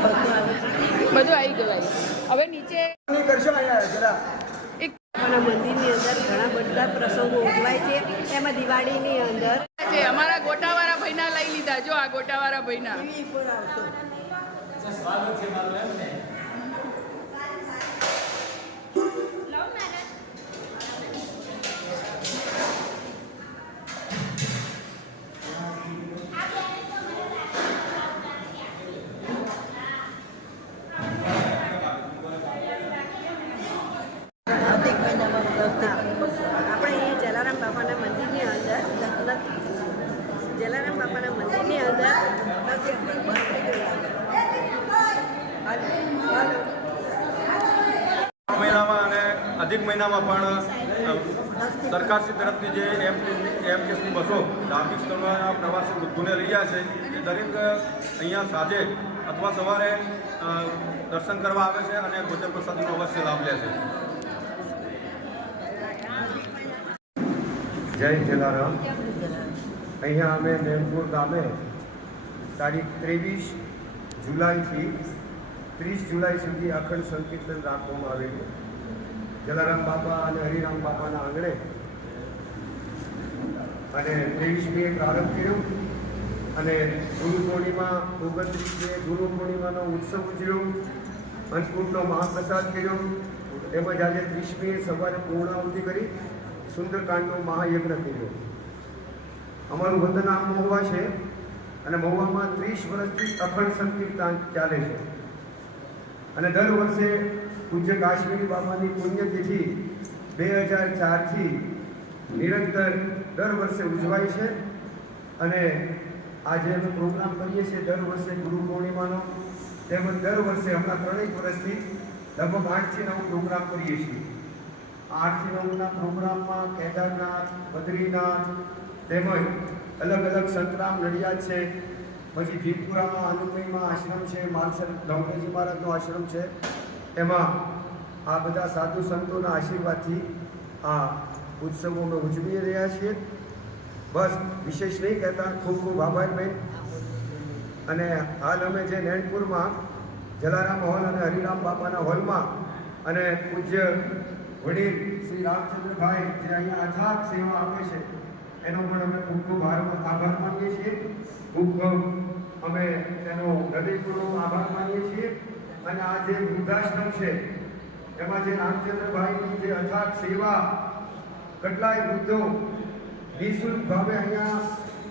બધું આવી ગયું. હવે નીચે કરશો અહીંયા જરા એક મંદિરની અંદર ઘણા બધા પ્રસંગો ઉજવાય છે. એમાં દિવાળીની અંદર છે અમારા ગોટાવાળા ભાઈના લઈ લીધા. જો આ ગોટાવાળા ભાઈના સ્વાગત છે મારું એમ ને. આપણે એ જલારામ બાપાના મંદિરની અંદર મહિનામાં અને અધિક મહિનામાં પણ સરકારશ્રી તરફથી જે એમટીએસની બસો ધાર્મિક સ્થળોના પ્રવાસી વૃદ્ધોને લઈ જાય છે એ દરેક અહીંયા સાંજે અથવા સવારે દર્શન કરવા આવે છે અને ભોજન પ્રસાદનો અવશ્ય લાભ લે છે. જય જલારામ. અહીંયા અમે મેમપુર ગામે તારીખ 23 જુલાઈથી 30 જુલાઈ સુધી અખંડ સંકીર્તન રાખવામાં આવેલું. જલારામ બાપા અને હરિરામ બાપાના આંગણે અને 23મીએ પ્રારંભ કર્યો અને ગુરુ પૂર્ણિમા 29મીએ ગુરુ પૂર્ણિમાનો ઉત્સવ ઉજવ્યો, અંશકૂટનો મહાપ્રસાદ કર્યો. તેમજ આજે 30મીએ સવારે પૂર્ણાહુતિ કરી સુંદરકાંડનો મહાયજ્ઞ કર્યો. અમારું વતન આમ મહુવા છે અને મહુવામાં 30 વર્ષથી અખંડ સંકીર્તન ચાલે છે અને દર વર્ષે પૂજ્ય કાશ્મીરી બાબાની પુણ્યતિથિ 2004થી નિરંતર દર વર્ષે ઉજવાય છે. અને આજે અમે પ્રોગ્રામ કરીએ છીએ દર વર્ષે ગુરુ પૂર્ણિમાનો, તેમજ દર વર્ષે હમણાં 3 વર્ષથી લગભગ 8 થી 9 પ્રોગ્રામ કરીએ છીએ. 8 થી 9ના પ્રોગ્રામમાં કેદારનાથ, બદ્રીનાથ તેમજ અલગ અલગ સંતરામ નડિયાદ છે, પછી ભીમપુરામાં આનંદમયમાં આશ્રમ છે, માલસર ધવળજી મહારાજનો આશ્રમ છે. એમાં આ બધા સાધુ સંતોના આશીર્વાદથી આ ઉત્સવો અમે ઉજવી રહ્યા છીએ. બસ વિશેષ નહીં કહેતા, ખૂબ ખૂબ આભાર બેન. અને હાલ અમે જે નૈનપુરમાં જલારામ હોલ અને હરિરામ બાપાના હોલમાં અને પૂજ્ય વડીલ શ્રી રામચંદ્રભાઈ જે અહીંયા અથાગ સેવા આપે છે એનો પણ અમે ખૂબ ખૂબ આભાર માનીએ છીએ. ખૂબ અમે એનો હૃદયપૂર્વક આભાર માનીએ છીએ. અને આ જે વૃદ્ધાશ્રમ છે એમાં જે રામચંદ્રભાઈની જે અથાગ સેવા, કેટલાય વૃદ્ધો નિઃશુલ્ક ભાવે અહીંયા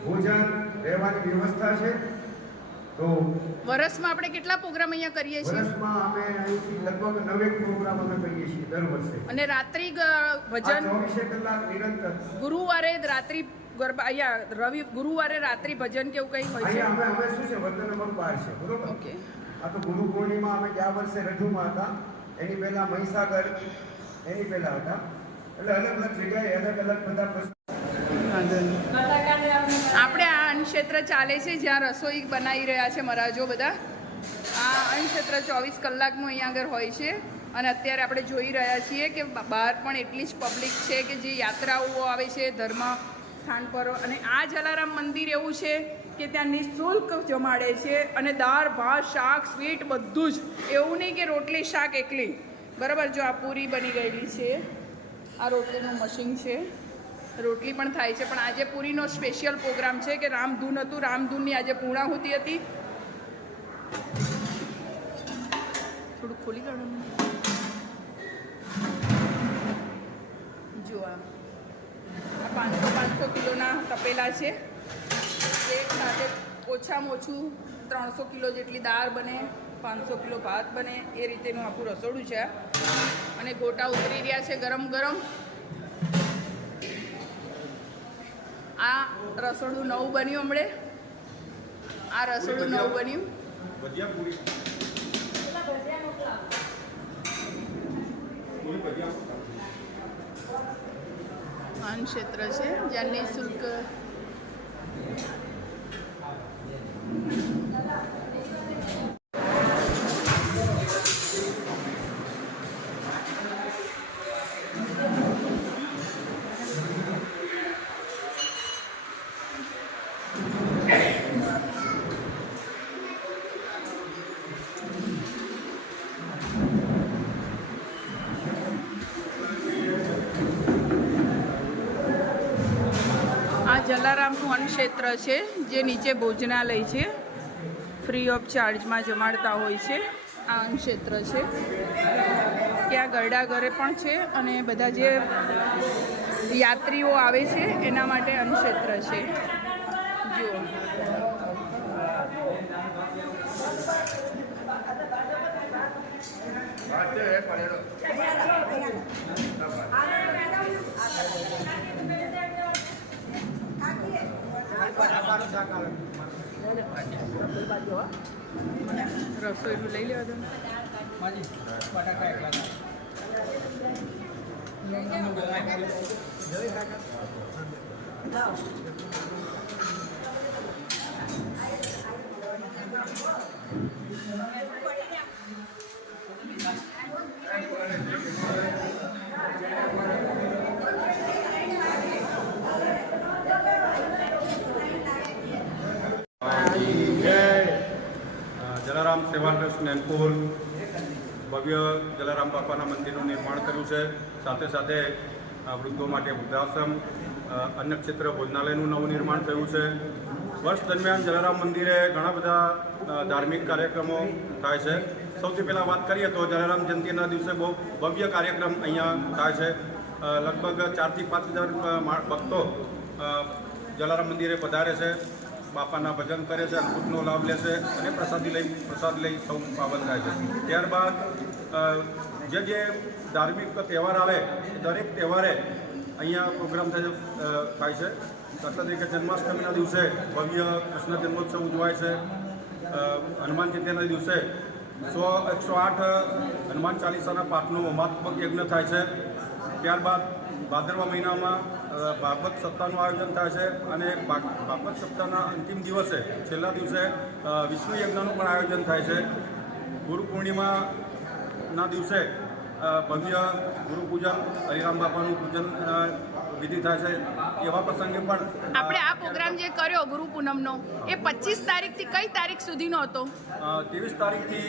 ભોજન રહેવાની વ્યવસ્થા છે. તો વર્ષમાં આપણે કેટલા પ્રોગ્રામ અહીંયા કરીએ છીએ? વર્ષમાં અમે અહીંથી લગભગ 9 પ્રોગ્રામ અમે કરીએ છીએ દર વર્ષે. અને રાત્રિ ભજન 24 કલાક નિરંતર. ગુરુવારે રાત્રિ ગરબા અહીંયા ગુરુવારે રાત્રિ ભજન કેવું કંઈ હોય છે? અહીંયા અમે શું છે વતન અમારું 12 છે, બરોબર? ઓકે. આ તો ગુરુ પૂર્ણિમા અમે ગયા વર્ષે રઢુમાં હતા, એની પહેલા મહીસાગર એની પહેલા હતા. એટલે અલગ અલગ જગ્યાએ અલગ અલગ બધા આપણે આ અન્નક્ષેત્ર ચાલે છે જ્યાં રસોઈ બનાવી રહ્યા છે મહારાજો બધા. આ અન્નક્ષેત્ર 24 કલાકનું અહીંયા આગળ હોય છે. અને અત્યારે આપણે જોઈ રહ્યા છીએ કે બહાર પણ એટલી જ પબ્લિક છે કે જે યાત્રાઓ આવે છે ધર્મ સ્થાન પર. અને આ જલારામ મંદિર એવું છે કે ત્યાં નિઃશુલ્ક જમાડે છે અને દાળ ભાત શાક સ્વીટ બધું જ. એવું નહીં કે રોટલી શાક એકલી, બરાબર. જો આ પૂરી બની ગયેલી છે, આ રોટલીનું મશીન છે, રોટલી પણ થાય છે. પણ આજે પૂરીનો સ્પેશિયલ પ્રોગ્રામ છે કે રામધૂન હતું, રામધૂનની આજે પૂર્ણાહુતિ હતી. થોડું ખોલી કાઢું. જો આ 500 કિલોના તપેલા છે. એક સાથે ઓછામાં ઓછું 300 કિલો જેટલી દાળ બને, 500 કિલો ભાત બને, એ રીતેનું આખું રસોડું છે. અને ગોટા ઉતરી રહ્યા છે ગરમ ગરમ. આ રસોડું નવું બન્યું હમણે. આ રસોડું નવું બન્યું. અન્ન ક્ષેત્ર છે જ્યાં નિઃશુલ્ક ક્ષેત્ર છે જે નીચે ભોજનાલય છે, ફ્રી ઓફ ચાર્જમાં જમાડતા હોય છે. આ અન્ન ક્ષેત્ર છે. ત્યાં ગરડા ઘરે પણ છે અને બધા જે યાત્રીઓ આવે છે એના માટે અન્ન ક્ષેત્ર છે. જુઓ, રસોઈનું લઈ લેવા તમે. જલારામ સેવા ટ્રસ્ટ નૈનપુર ભવ્ય જલારામ બાપાના મંદિરનું નિર્માણ કર્યું છે. સાથે સાથે વૃદ્ધો માટે વૃદ્ધાશ્રમ, અન્ન ક્ષેત્ર ભોજનાલયનું નવું નિર્માણ થયું છે. વર્ષ દરમિયાન જલારામ મંદિરે ઘણા બધા ધાર્મિક કાર્યક્રમો થાય છે. સૌથી પહેલાં વાત કરીએ તો જલારામ જયંતિના દિવસે બહુ ભવ્ય કાર્યક્રમ અહીંયા થાય છે. લગભગ 4,000 થી 5,000 ભક્તો જલારામ મંદિરે પધારે છે, બાપાના ભજન કરે છે, અન્નકૂટનો લાભ લે છે અને પ્રસાદ લઈ સૌ પાવન થાય છે. ત્યારબાદ જે ધાર્મિક તહેવાર આવે દરેક તહેવારે અહીંયા પ્રોગ્રામ થાય છે. દાખલા તરીકે જન્માષ્ટમીના દિવસે ભવ્ય કૃષ્ણ જન્મોત્સવ ઉજવાય છે. હનુમાન જયંતિના દિવસે 108 હનુમાન ચાલીસાના પાઠનું હોમાત્મક યજ્ઞ થાય છે. ત્યારબાદ ભાદરવા મહિનામાં ભાગવત સપ્તાહનું આયોજન થાય છે અને ભાગવત સપ્તાહના અંતિમ દિવસે છેલ્લા દિવસે વિષ્ણુ યજ્ઞનું પણ આયોજન થાય છે. ગુરુ પૂર્ણિમાના દિવસે ભવ્ય ગુરુ પૂજન, હરિરામ બાપાનું પૂજન વિધિ થાય છે. એવા પ્રસંગે પણ આપણે આ પ્રોગ્રામ જે કર્યો ગુરુ પૂનમનો એ 25 તારીખથી કઈ તારીખ સુધીનો હતો? 23 તારીખથી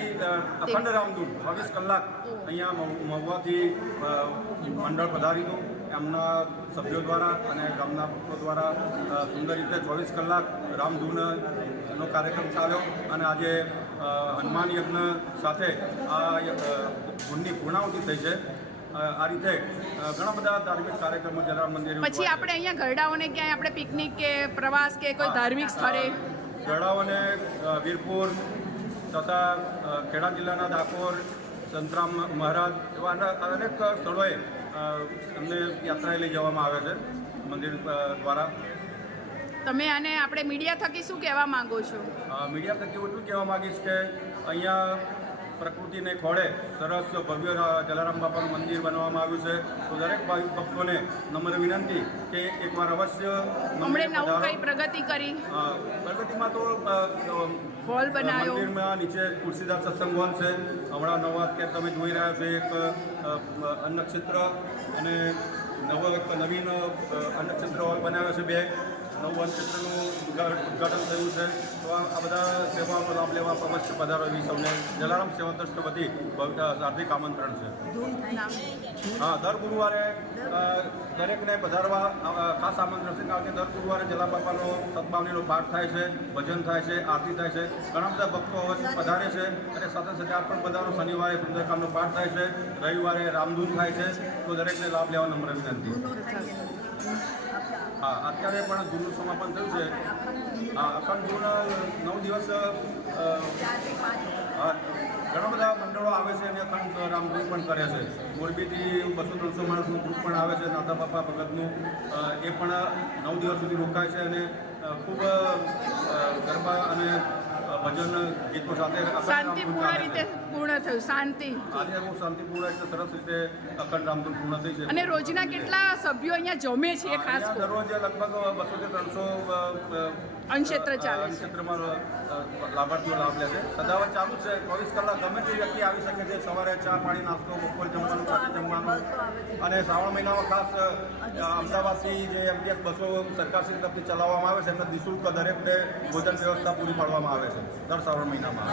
અખંડ રામધૂન 24 કલાક અહીંયા મહુવાથી મંડળ પધાર્યું એમના સભ્યો દ્વારા અને ગામના ભક્તો દ્વારા સુંદર રીતે 24 કલાક રામધૂનનો કાર્યક્રમ ચાલ્યો અને આજે હનુમાન યજ્ઞ સાથે આ ધૂનની પૂર્ણાહુતિ થઈ છે. આ રીતે ઘણા બધા ધાર્મિક કાર્યક્રમો જલારામ મંદિરે પછી આપણે અહીંયા ગરડાઓને ક્યાંય આપણે પિકનિક કે પ્રવાસ કે કોઈ ધાર્મિક સ્થળે ગરડાઓને વીરપુર તથા ખેડા જિલ્લાના ડાકોર, સંતરામ મહારાજ એવા અનેક સ્થળોએ અમને યાત્રાએ લઈ જવામાં આવે છે મંદિર દ્વારા. તમે આને આપણે મીડિયા થકી શું કહેવા માંગો છો? મીડિયા થકી એટલું કહેવા માગીશ કે અહીંયા પ્રકૃતિને ખોળે સરસ ભવ્ય જલારામ બાપાનું મંદિર બનાવવામાં આવ્યું છે. તો દરેક ભાવિક ભક્તોને નમ્ર વિનંતી કે એકવાર અવશ્ય હમણે નવું કઈ પ્રગતિ કરી? પ્રગતિમાં તો હોલ બનાવ્યો, મંદિરમાં નીચે તુલસીદાસ સત્સંગ હોલ છે. હમણાં નવા અત્યારે તમે જોઈ રહ્યા છો એક અન્ન ક્ષેત્ર અને નવીન અન્ન ક્ષેત્ર હોલ બનાવ્યો છે. 2 નવું અન્ન ક્ષેત્રનું ઉદ્ઘાટન થયું છે. તો આ બધા સેવાઓનો લાભ લેવા અવશ્ય પધારો એવી સૌને જલારામ સેવા ટ્રસ્ટ વતી હાર્દિક આમંત્રણ છે. હા, દર ગુરુવારે દરેકને પધારવા ખાસ આમંત્રણ છે. કારણ કે દર ગુરુવારે જલારામ બાપાનો સદભાવનીનો પાઠ થાય છે, ભજન થાય છે, આરતી થાય છે. ઘણા બધા ભક્તો અવશ્ય પધારે છે અને સાથે સાથે આ પણ બધાનો શનિવારે સુંદરકાંડનો પાઠ થાય છે, રવિવારે રામધૂન થાય છે. તો દરેકને લાભ લેવા નમ્ર વિનંતી. હા, અત્યારે પણ ધૂનનું સમાપન થયું છે. અખંડ ધૂન 9 દિવસ ઘણા બધા મંડળો આવે છે અને અખંડ રામધૂન પણ કરે છે. મોરબીથી 200-300 માણસનું ગ્રુપ પણ આવે છે નાથા બાપા ભગતનું. એ પણ 9 દિવસ સુધી રોકાય છે અને ખૂબ ગરબા અને ભજન ગીતો સાથે શાંતિપૂર્ણ રીતે પૂર્ણ થયું. શાંતિ આજે બહુ શાંતિપૂર્ણ રીતે સરસ રીતે અખંડ રામધૂન પૂર્ણ થઈ છે. અને રોજના કેટલા સભ્યો અહીંયા જમે છે એ ખાસ કહો. દરરોજ લગભગ 200 થી 300 અન્ન ક્ષેત્ર ચાલે છે. ક્ષેત્રમાં લાભાર્થીઓ લાભ લે છે. સદાવત ચાલુ છે. 24 કલાક ગમે તે વ્યક્તિ આવી શકે છે. સવારે ચા પાણી નાસ્તો, બપોર જમવાનું, સાંજે જમવાનું. અને શ્રાવણ મહિનામાં ખાસ અમદાવાદથી જે એમટીએસ બસો સરકારશ્રી તરફથી ચલાવવામાં આવે છે એમને નિઃશુલ્ક દરેકને ભોજન વ્યવસ્થા પૂરી પાડવામાં આવે છે દર શ્રાવણ મહિનામાં.